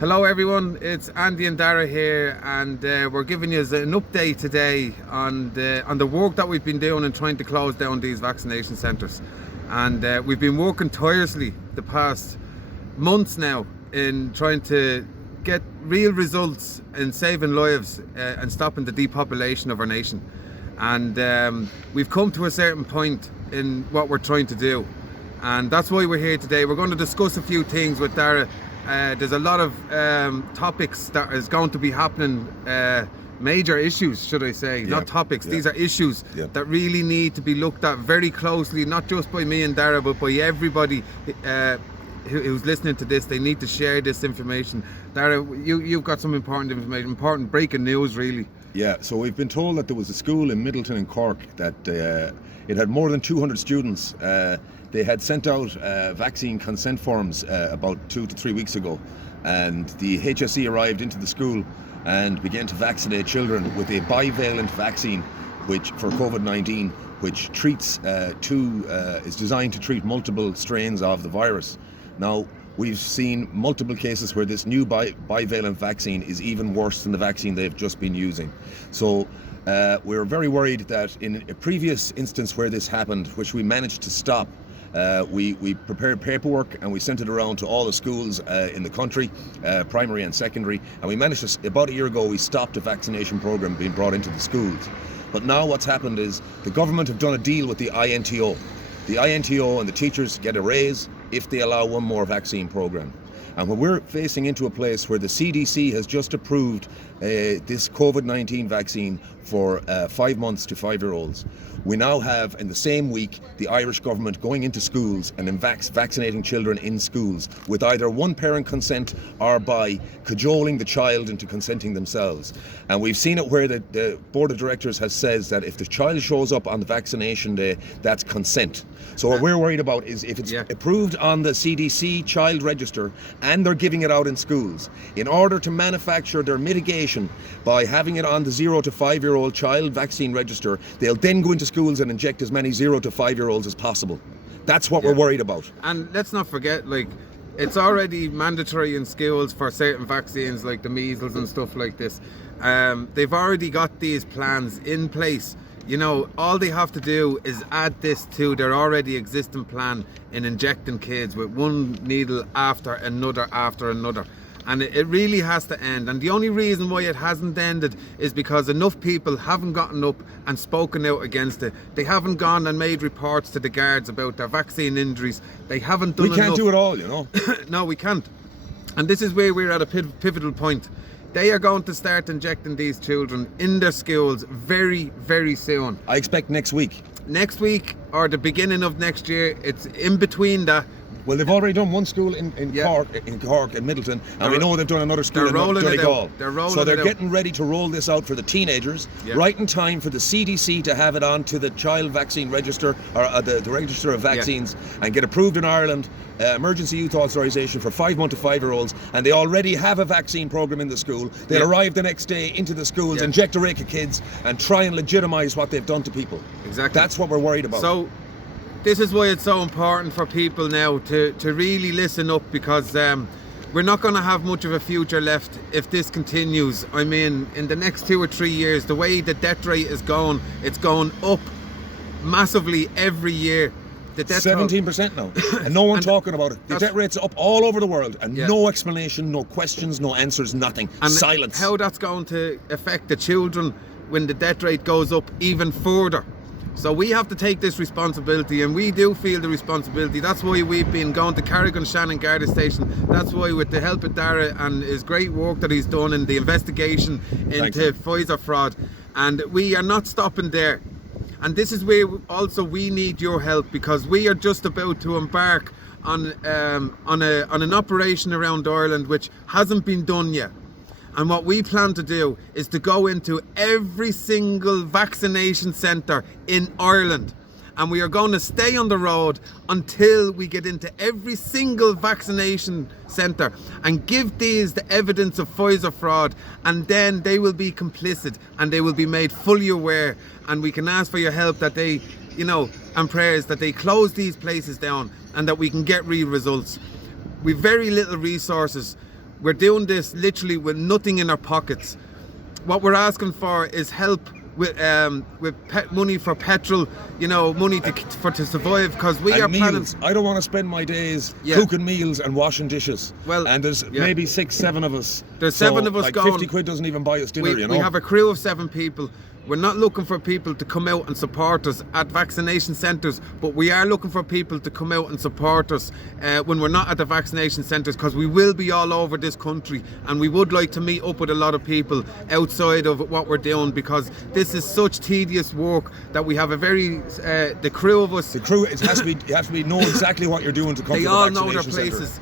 Hello everyone, it's Andy and Dara here, and we're giving you an update today on the work that we've been doing in trying to close down these vaccination centres. And we've been working tirelessly the past months now in trying to get real results in saving lives and stopping the depopulation of our nation. And we've come to a certain point in what we're trying to do, and that's why we're here today. We're going to discuss a few things with Dara. There's a lot of topics that is going to be happening, major issues, should I say, not topics. These are issues that really need to be looked at very closely, not just by me and Dara, but by everybody who's listening to this. They need to share this information. Dara, you've got some important information, important breaking news, really. Yeah, so we've been told that there was a school in Middleton in Cork that it had more than 200 students. They had sent out vaccine consent forms about 2 to 3 weeks ago, and the HSE arrived into the school and began to vaccinate children with a bivalent vaccine, which for COVID-19, which treats is designed to treat multiple strains of the virus. Now, we've seen multiple cases where this new bivalent vaccine is even worse than the vaccine they've just been using. So we're very worried that in a previous instance where this happened, which we managed to stop, we prepared paperwork and we sent it around to all the schools in the country, primary and secondary, and we managed to, about a year ago, we stopped a vaccination program being brought into the schools. But now what's happened is the government have done a deal with the INTO. The INTO and the teachers get a raise if they allow one more vaccine program. And when we're facing into a place where the CDC has just approved this COVID-19 vaccine for 5 months to 5-year-olds, we now have in the same week the Irish government going into schools and vaccinating children in schools with either one parent consent or by cajoling the child into consenting themselves. And we've seen it where the board of directors has says that if the child shows up on the vaccination day, that's consent. So what we're worried about is if it's approved on the CDC child register and they're giving it out in schools, in order to manufacture their mitigation by having it on the 0 to 5-year-old child vaccine register, they'll then go into schools and inject as many 0 to 5-year-olds as possible. That's what we're worried about. And let's not forget, like, it's already mandatory in schools for certain vaccines like the measles and stuff like this. They've already got these plans in place. You know, all they have to do is add this to their already existing plan in injecting kids with one needle after another after another. And it really has to end. And the only reason why it hasn't ended is because enough people haven't gotten up and spoken out against it. They haven't gone and made reports to the guards about their vaccine injuries. They haven't done enough. We can't do it all, you know. No, we can't. And this is where we're at a pivotal point. They are going to start injecting these children in their schools very, very soon. I expect next week. Next week or the beginning of next year. It's in between that. Well, they've already done one school in Cork, in Middleton, and we know they've done another school in Donegal. So they're getting ready to roll this out for the teenagers, right in time for the CDC to have it on to the child vaccine register, or the register of vaccines, and get approved in Ireland, emergency youth authorisation for 5 months to 5-year-olds, and they already have a vaccine program in the school. They'll arrive the next day into the schools, inject a rake of kids, and try and legitimise what they've done to people. Exactly. That's what we're worried about. So this is why it's so important for people now to really listen up, because we're not going to have much of a future left if this continues. I mean, in the next 2 or 3 years, the way the death rate is going, it's going up massively every year. The death 17% now, and no one talking about it. The death rate's up all over the world, and no explanation, no questions, no answers, nothing. And silence. How that's going to affect the children when the death rate goes up even further. So we have to take this responsibility, and we do feel the responsibility. That's why we've been going to Carrigan Shannon Garda Station. That's why, with the help of Dara and his great work that he's done in the investigation into Pfizer fraud, and we are not stopping there. And this is where also we need your help, because we are just about to embark on an operation around Ireland which hasn't been done yet. And what we plan to do is to go into every single vaccination centre in Ireland. And we are going to stay on the road until we get into every single vaccination centre and give these the evidence of Pfizer fraud. And then they will be complicit and they will be made fully aware. And we can ask for your help that they, and prayers that they close these places down and that we can get real results. We've very little resources. We're doing this literally with nothing in our pockets. What we're asking for is help with money for petrol, money to survive, because we are planning. I don't want to spend my days Yeah. cooking meals and washing dishes. Well, and there's yeah. maybe 6-7 of us. There's 7 of us like going. 50 quid doesn't even buy us dinner, We have a crew of 7 people. We're not looking for people to come out and support us at vaccination centres, but we are looking for people to come out and support us when we're not at the vaccination centres, because we will be all over this country, and we would like to meet up with a lot of people outside of what we're doing, because this is such tedious work that we have a very the crew of us. The crew, it has to be know exactly what you're doing to come They to the all vaccination know their centre. places.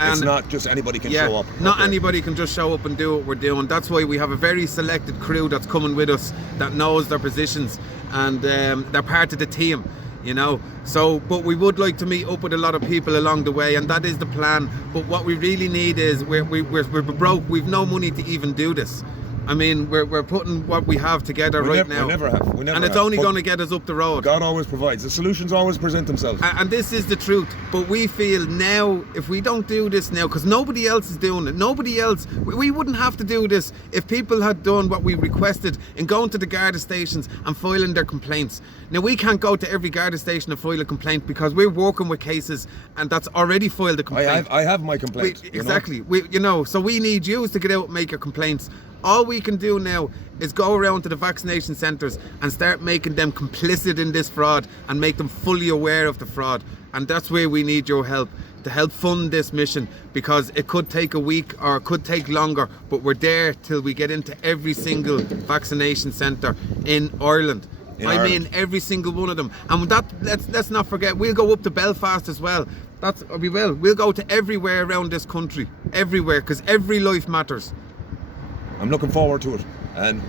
It's not just anybody can Yeah, show up. not Okay. anybody can just show up and do what we're doing. That's why we have a very selected crew that's coming with us, that knows their positions, and they're part of the team, So, but we would like to meet up with a lot of people along the way, and that is the plan. But what we really need is we're broke. We've no money to even do this. I mean, we're putting what we have together now. We never have. And it's only going to get us up the road. God always provides. The solutions always present themselves. And this is the truth. But we feel now, if we don't do this now, because nobody else is doing it, nobody else, we wouldn't have to do this if people had done what we requested in going to the Garda stations and filing their complaints. Now, we can't go to every Garda station and file a complaint, because we're working with cases and that's already filed a complaint. I have my complaint. Exactly. So we need you to get out and make your complaints. All we can do now is go around to the vaccination centres and start making them complicit in this fraud and make them fully aware of the fraud. And that's where we need your help, to help fund this mission, because it could take a week or it could take longer, but we're there till we get into every single vaccination centre in Ireland. I mean, every single one of them. And that, let's not forget, we'll go up to Belfast as well. We'll go to everywhere around this country, everywhere, because every life matters. I'm looking forward to it, and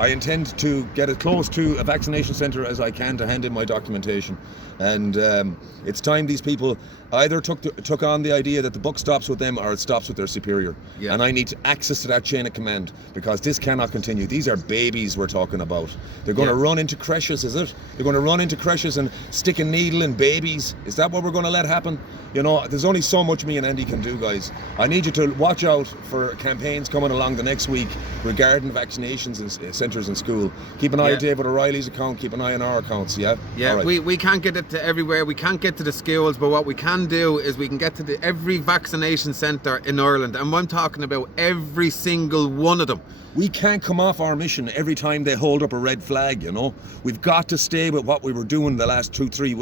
I intend to get as close to a vaccination centre as I can to hand in my documentation. And it's time these people either took on the idea that the buck stops with them or it stops with their superior. Yeah. And I need access to that chain of command, because this cannot continue. These are babies we're talking about. They're going to run into creches, is it? They're going to run into creches and stick a needle in babies. Is that what we're going to let happen? There's only so much me and Andy can do, guys. I need you to watch out for campaigns coming along the next week regarding vaccinations in centres in school. Keep an eye on David O'Reilly's account. Keep an eye on our accounts. Yeah. Yeah. All right. We can't get it to everywhere. We can't get to the schools, but what we can do is we can get to every vaccination centre in Ireland, and I'm talking about every single one of them. We can't come off our mission every time they hold up a red flag, We've got to stay with what we were doing the last 3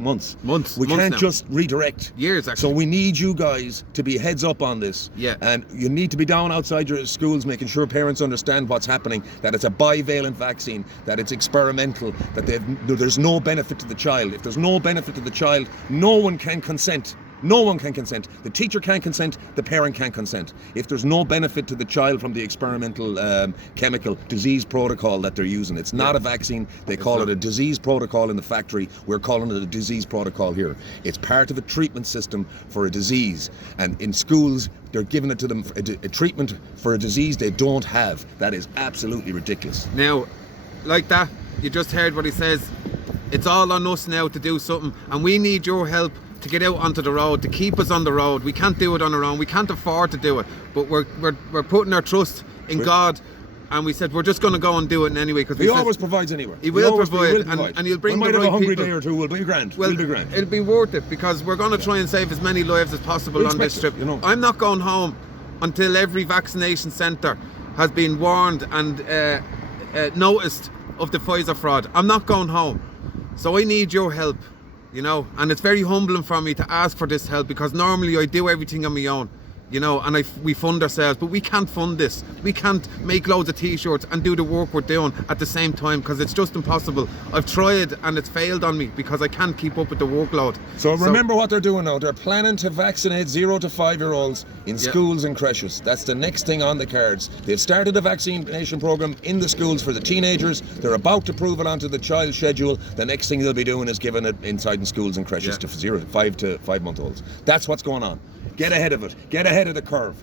months. We can't now. Just redirect. Years, actually. So we need you guys to be heads up on this. Yeah. And you need to be down outside your schools making sure parents understand what's happening, that it's a bivalent vaccine, that it's experimental, that there's no benefit to the child. If there's no benefit to the child, no one can consent. No one can consent. The teacher can't consent, the parent can't consent. If there's no benefit to the child from the experimental chemical disease protocol that they're using, it's not a vaccine. They call it a disease protocol in the factory. We're calling it a disease protocol here. It's part of a treatment system for a disease. And in schools, they're giving it to them a treatment for a disease they don't have. That is absolutely ridiculous. Now, like that, you just heard what he says. It's all on us now to do something, and we need your help to get out onto the road, to keep us on the road. We can't do it on our own. We can't afford to do it, but we're putting our trust in God, and we said we're just going to go and do it anyway, because He always provides anywhere. He will provide, and he'll bring we the might right have a hungry people. day or two. We'll be grand. Well, we'll be grand. It'll be worth it, because we're going to try and save as many lives as possible on this trip. I'm not going home until every vaccination centre has been warned and noticed of the Pfizer fraud. I'm not going home, so I need your help. And it's very humbling for me to ask for this help, because normally I do everything on my own, and we fund ourselves, but we can't fund this. We can't make loads of t-shirts and do the work we're doing at the same time, because it's just impossible. I've tried and it's failed on me, because I can't keep up with the workload. So remember what they're doing now. They're planning to vaccinate 0 to 5-year-olds in schools and creches. That's the next thing on the cards. They've started a vaccination program in the schools for the teenagers. They're about to prove it onto the child schedule. The next thing they'll be doing is giving it inside in schools and creches to 5 to 5 month olds. That's what's going on. Get ahead of it. Get ahead of the curve.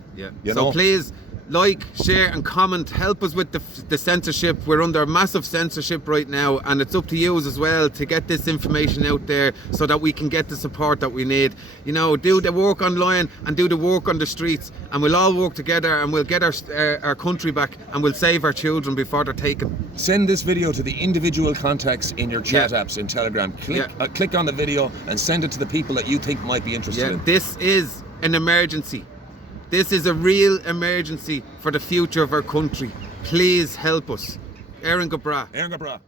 So please, like, share and comment. Help us with the censorship. We're under massive censorship right now, and it's up to you as well to get this information out there so that we can get the support that we need. You know, do the work online and do the work on the streets, and we'll all work together, and we'll get our country back, and we'll save our children before they're taken. Send this video to the individual contacts in your chat Yeah. apps in Telegram. Click on the video and send it to the people that you think might be interested in. This is an emergency. This is a real emergency for the future of our country. Please help us. Aaron Gabra. Aaron Gabra.